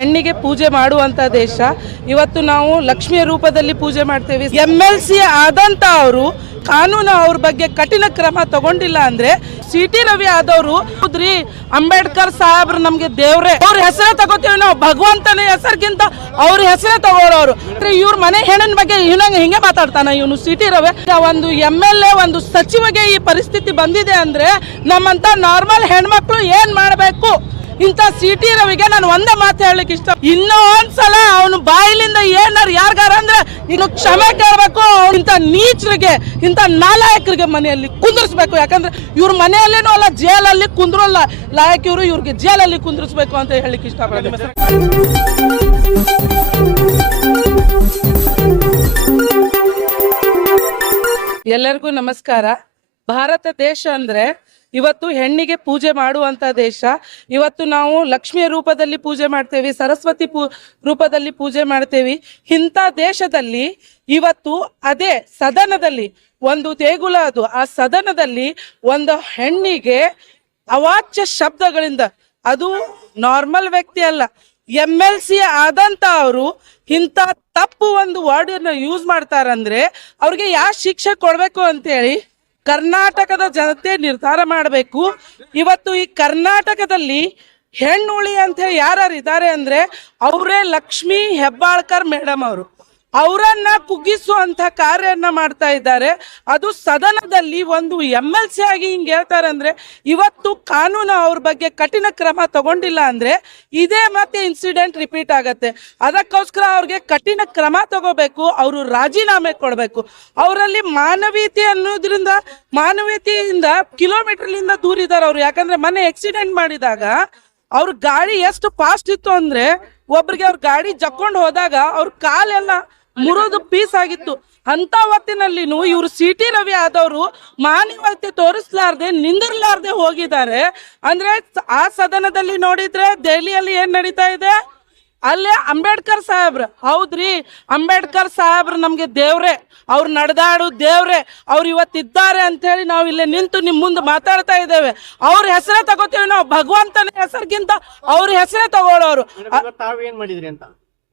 ಹೆಣ್ಣಿಗೆ ಪೂಜೆ ಮಾಡುವಂತ ದೇಶ. ಇವತ್ತು ನಾವು ಲಕ್ಷ್ಮಿಯ ರೂಪದಲ್ಲಿ ಪೂಜೆ ಮಾಡ್ತೇವೆ. MLC ಆದಂತ ಅವರು ಕಾನೂನು ಅವ್ರ ಬಗ್ಗೆ ಕಠಿಣ ಕ್ರಮ ತಗೊಂಡಿಲ್ಲ ಅಂದ್ರೆ ಸಿಟಿ ರವಿ ಆದವರು ಅಂಬೇಡ್ಕರ್ ಸಾಹೇಬ್ರು ನಮ್ಗೆ ದೇವ್ರೆ, ಅವ್ರ ಹೆಸರೇ ತಗೋತೀವಿ ನಾವು, ಭಗವಂತನ ಹೆಸರಿಗಿಂತ ಅವ್ರ ಹೆಸರೇ ತಗೊಳ್ಳೋರು. ಇವ್ರ ಮನೆ ಹೆಣ್ಣಿನ ಬಗ್ಗೆ ಹಿಂಗೆ ಮಾತಾಡ್ತಾನ ಇವನು ಸಿಟಿ ರವಿ. ಒಂದು MLA ಒಂದು ಸಚಿವಗೆ ಈ ಪರಿಸ್ಥಿತಿ ಬಂದಿದೆ ಅಂದ್ರೆ ನಮ್ಮಂತ ನಾರ್ಮಲ್ ಹೆಣ್ಮಕ್ಳು ಏನ್ ಮಾಡ್ಬೇಕು? ಇಂಥ ಸಿಟಿ ರವಿಗೆ ನಾನು ಒಂದೇ ಮಾತು ಹೇಳಲಿಕ್ಕೆ ಇಷ್ಟ, ಇನ್ನೂ ಒಂದ್ಸಲ ಅವನು ಬಾಯಿಲಿಂದ ಏನಾರು ಯಾರಿಗಾರ ಅಂದ್ರೆ ಇನ್ನು ಕ್ಷಮೆ ಕೇಳಬೇಕು. ಇಂಥ ನೀಚರಿಗೆ, ಇಂಥ ನಾಲಾಯಕರಿಗೆ ಮನೆಯಲ್ಲಿ ಕುಂದಿರ್ಸ್ಬೇಕು. ಯಾಕಂದ್ರೆ ಇವ್ರ ಮನೆಯಲ್ಲೇನೂ ಅಲ್ಲ, ಜೈಲಲ್ಲಿ ಕುಂದ್ರಲ್ಲ ಲಾಯಕ್ ಇವ್ರು, ಇವ್ರಿಗೆ ಜೈಲಲ್ಲಿ ಕುಂದಿರ್ಸ್ಬೇಕು ಅಂತ ಹೇಳಲಿಕ್ಕೆ ಇಷ್ಟಪಡ್ತೀನಿ. ಎಲ್ಲರಿಗೂ ನಮಸ್ಕಾರ. ಭಾರತ ದೇಶ ಅಂದ್ರೆ ಇವತ್ತು ಹೆಣ್ಣಿಗೆ ಪೂಜೆ ಮಾಡುವಂತ ದೇಶ. ಇವತ್ತು ನಾವು ಲಕ್ಷ್ಮಿಯ ರೂಪದಲ್ಲಿ ಪೂಜೆ ಮಾಡ್ತೇವೆ, ಸರಸ್ವತಿ ರೂಪದಲ್ಲಿ ಪೂಜೆ ಮಾಡ್ತೇವೆ. ಇಂಥ ದೇಶದಲ್ಲಿ ಇವತ್ತು ಅದೇ ಸದನದಲ್ಲಿ ಒಂದು ದೇಗುಲ, ಅದು ಆ ಸದನದಲ್ಲಿ ಒಂದು ಹೆಣ್ಣಿಗೆ ಅವಾಚ್ಯ ಶಬ್ದಗಳಿಂದ, ಅದು ನಾರ್ಮಲ್ ವ್ಯಕ್ತಿ ಅಲ್ಲ, MLC ಆದಂತ ಅವರು ಇಂಥ ತಪ್ಪು ಒಂದು ವರ್ಡ್ ಯೂಸ್ ಮಾಡ್ತಾರಂದ್ರೆ ಅವ್ರಿಗೆ ಯಾವ ಶಿಕ್ಷೆ ಕೊಡ್ಬೇಕು ಅಂತೇಳಿ ಕರ್ನಾಟಕದ ಜನತೆ ನಿರ್ಧಾರ ಮಾಡಬೇಕು. ಇವತ್ತು ಈ ಕರ್ನಾಟಕದಲ್ಲಿ ಹೆಣ್ಣುಳಿ ಅಂತ ಹೇಳಿ ಯಾರು ಇದ್ದಾರೆ ಅಂದ್ರೆ ಅವರೇ ಲಕ್ಷ್ಮಿ ಹೆಬ್ಬಾಳ್ಕರ್ ಮೇಡಮ್ ಅವರು. ಅವರನ್ನ ಕುಗ್ಗಿಸುವಂತ ಕಾರ್ಯನ ಮಾಡ್ತಾ ಇದ್ದಾರೆ. ಅದು ಸದನದಲ್ಲಿ ಒಂದು MLC ಆಗಿ ಹಿಂಗೆ ಹೇಳ್ತಾರೆ ಅಂದ್ರೆ ಇವತ್ತು ಕಾನೂನು ಅವ್ರ ಬಗ್ಗೆ ಕಠಿಣ ಕ್ರಮ ತಗೊಂಡಿಲ್ಲ ಅಂದ್ರೆ ಇದೇ ಮತ್ತೆ ಇನ್ಸಿಡೆಂಟ್ ರಿಪೀಟ್ ಆಗತ್ತೆ. ಅದಕ್ಕೋಸ್ಕರ ಅವ್ರಿಗೆ ಕಠಿಣ ಕ್ರಮ ತಗೋಬೇಕು, ಅವರು ರಾಜೀನಾಮೆ ಕೊಡಬೇಕು. ಅವರಲ್ಲಿ ಮಾನವೀಯತೆ ಅನ್ನೋದ್ರಿಂದ, ಮಾನವೀಯತೆಯಿಂದ ಕಿಲೋಮೀಟರ್ಲಿಂದ ದೂರ ಇದ್ದಾರೆ ಅವರು. ಯಾಕಂದ್ರೆ ಮೊನ್ನೆ ಆಕ್ಸಿಡೆಂಟ್ ಮಾಡಿದಾಗ ಅವ್ರ ಗಾಡಿ ಎಷ್ಟು ಫಾಸ್ಟ್ ಇತ್ತು ಅಂದ್ರೆ ಒಬ್ರಿಗೆ ಅವ್ರ ಗಾಡಿ ಜಕ್ಕೊಂಡು ಹೋದಾಗ ಅವ್ರ ಕಾಲೆಲ್ಲ ಮುರಿದು ಪೀಸ್ ಆಗಿತ್ತು. ಅಂತ ಹೊತ್ತಿನಲ್ಲಿನೂ ಇವ್ರು ಸಿಟಿ ರವಿ ಆದವರು ಮಾನವೀಯತೆ ತೋರಿಸ್ಲಾರ್ದೆ, ನಿಂದಿರ್ಲಾರ್ದೆ ಹೋಗಿದ್ದಾರೆ. ಅಂದ್ರೆ ಆ ಸದನದಲ್ಲಿ ನೋಡಿದ್ರೆ ದೆಹಲಿಯಲ್ಲಿ ಏನ್ ನಡೀತಾ ಇದೆ, ಅಲ್ಲೇ ಅಂಬೇಡ್ಕರ್ ಸಾಹೇಬ್ರ, ಹೌದ್ರಿ ಅಂಬೇಡ್ಕರ್ ಸಾಹೇಬ್ರು ನಮ್ಗೆ ದೇವ್ರೆ, ಅವ್ರು ನಡೆದಾಡು ದೇವ್ರೆ, ಅವ್ರು ಇವತ್ತಿದ್ದಾರೆ ಅಂತ ಹೇಳಿ ನಾವು ಇಲ್ಲೇ ನಿಂತು ನಿಮ್ ಮುಂದೆ ಮಾತಾಡ್ತಾ ಇದ್ದೇವೆ. ಅವ್ರ ಹೆಸರೇ ತಗೋತೀವಿ ನಾವು, ಭಗವಂತನ ಹೆಸರಿಗಿಂತ ಅವ್ರ ಹೆಸರೇ ತಗೊಳ್ಳೋರು. ತಾವೇನ್ ಮಾಡಿದ್ರಿ ಅಂತ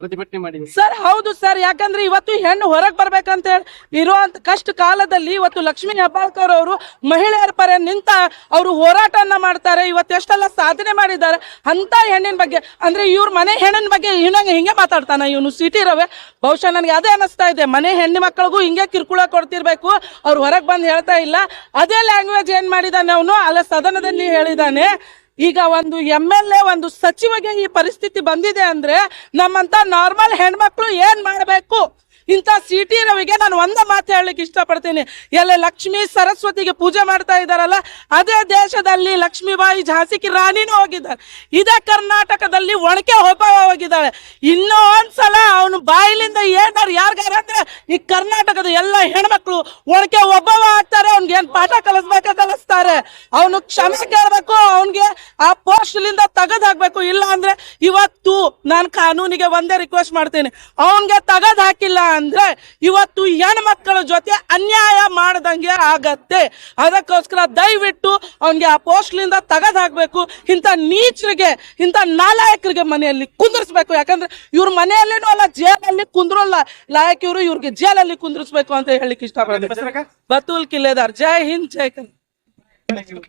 ಪ್ರತಿಭಟನೆ ಮಾಡಿದ್ರಿ ಸರ್? ಹೌದು ಸರ್, ಯಾಕಂದ್ರೆ ಇವತ್ತು ಹೆಣ್ಣು ಹೊರಗೆ ಬರ್ಬೇಕಂತ ಹೇಳಿ ಇರುವಂತ ಕಷ್ಟ ಕಾಲದಲ್ಲಿ ಇವತ್ತು ಲಕ್ಷ್ಮೀ ಹೆಬ್ಬಾಳ್ಕರ್ ಅವರು ಮಹಿಳೆಯರ ಪರ ನಿಂತ ಅವರು ಹೋರಾಟನ ಮಾಡ್ತಾರೆ. ಇವತ್ತು ಎಷ್ಟೆಲ್ಲ ಸಾಧನೆ ಮಾಡಿದ್ದಾರೆ. ಅಂತ ಹೆಣ್ಣಿನ ಬಗ್ಗೆ ಅಂದ್ರೆ ಇವ್ರ ಮನೆ ಹೆಣ್ಣಿನ ಬಗ್ಗೆ ಹಿಂಗೆ ಮಾತಾಡ್ತಾನ ಇವನು ಸಿಟಿ ರವಿ. ಬಹುಶಃ ನನಗೆ ಅದೇ ಅನಿಸ್ತಾ ಇದೆ, ಮನೆ ಹೆಣ್ಣು ಮಕ್ಕಳಿಗೂ ಹಿಂಗೆ ಕಿರುಕುಳ ಕೊಡ್ತಿರ್ಬೇಕು, ಅವ್ರು ಹೊರಗೆ ಬಂದು ಹೇಳ್ತಾ ಇಲ್ಲ. ಅದೇ ಲ್ಯಾಂಗ್ವೇಜ್ ಏನ್ ಮಾಡಿದಾನೆ ಅವನು ಅಲ್ಲ ಸದನದಲ್ಲಿ ಹೇಳಿದಾನೆ. ಈಗ ಒಂದು MLA ಒಂದು ಸಚಿವಗೆ ಈ ಪರಿಸ್ಥಿತಿ ಬಂದಿದೆ ಅಂದ್ರೆ ನಮ್ಮಂತ ನಾರ್ಮಲ್ ಹೆಣ್ಮಕ್ಳು ಏನ್ ಮಾಡ್ಬೇಕು? ಇಂಥ ಸಿಟಿ ರವಿಗೆ ನಾನು ಒಂದೇ ಮಾತು ಹೇಳಲಿಕ್ಕೆ ಇಷ್ಟಪಡ್ತೀನಿ. ಎಲ್ಲ ಲಕ್ಷ್ಮೀ ಸರಸ್ವತಿಗೆ ಪೂಜೆ ಮಾಡ್ತಾ ಇದ್ದಾರಲ್ಲ, ಅದೇ ದೇಶದಲ್ಲಿ ಲಕ್ಷ್ಮೀಬಾಯಿ ಝಾನ್ಸಿ ರಾಣಿನೂ ಹೋಗಿದ್ದಾರೆ. ಇದೇ ಕರ್ನಾಟಕದಲ್ಲಿ ಒಣಕೆ ಹೋಪವ ಹೋಗಿದ್ದಾಳೆ. ಇನ್ನೂ ಒಂದ್ಸಲ ಅವನು ಬಾಯಿಲಿಂದ ಏನಾರು ಯಾರಿಗಾರ ಅಂದ್ರೆ ಈ ಕರ್ನಾಟಕದ ಎಲ್ಲ ಹೆಣ್ಮಕ್ಳು ಒಣಕೆ ಒಬ್ಬವ ಆಗ್ತಾರೆ. ಅವ್ನಿಗೆ ಏನ್ ಪಾಠ ಕಲಿಸ್ತಾರೆ. ಅವನು ಕ್ಷಮೆ ಕೇಳಬೇಕು, ಅವನ್ಗೆ ಆ ಪೋಸ್ಟ್ಲಿಂದ ತೆಗೆದು ಹಾಕ್ಬೇಕು. ಇಲ್ಲ ಅಂದ್ರೆ ಇವತ್ತು ನಾನು ಕಾನೂನಿಗೆ ಒಂದೇ ರಿಕ್ವೆಸ್ಟ್ ಮಾಡ್ತೀನಿ, ಅವನ್ಗೆ ತೆಗೆದು ಹಾಕಿಲ್ಲ ಅಂದ್ರೆ ಇವತ್ತು ಹೆಣ್ಮಕ್ಕಳ ಜೊತೆ ಅನ್ಯಾಯ ಮಾಡದಂಗೆ ಆಗತ್ತೆ. ಅದಕ್ಕೋಸ್ಕರ ದಯವಿಟ್ಟು ಅವನ್ಗೆ ಆ ಪೋಸ್ಟ್ಲಿಂದ ತೆಗೆದು ಹಾಕ್ಬೇಕು. ಇಂಥ ನೀಚರಿಗೆ, ಇಂಥ ನಾಲಾಯಕರಿಗೆ ಮನೆಯಲ್ಲಿ ಕುಂದಿರ್ಸ್ಬೇಕು. ಯಾಕಂದ್ರೆ ಇವ್ರ ಮನೆಯಲ್ಲೇನೂ ಅಲ್ಲ, ಜೈಲಲ್ಲಿ ಕುಂದ್ರಲ್ಲ ಲಾಯಕ್ ಇವ್ರು, ಇವ್ರಿಗೆ ಜೈಲಲ್ಲಿ ಕುಂದಿರ್ಸ್ಬೇಕು ಅಂತ ಹೇಳಲಿಕ್ಕೆ ಇಷ್ಟಪಡ್ತೀನಿ. ಬತೂಲ್ ಕಿಲ್ಲೆದಾರ್. ಜೈ ಹಿಂದ್, ಜೈ ಕರ್ನಾಟಕ.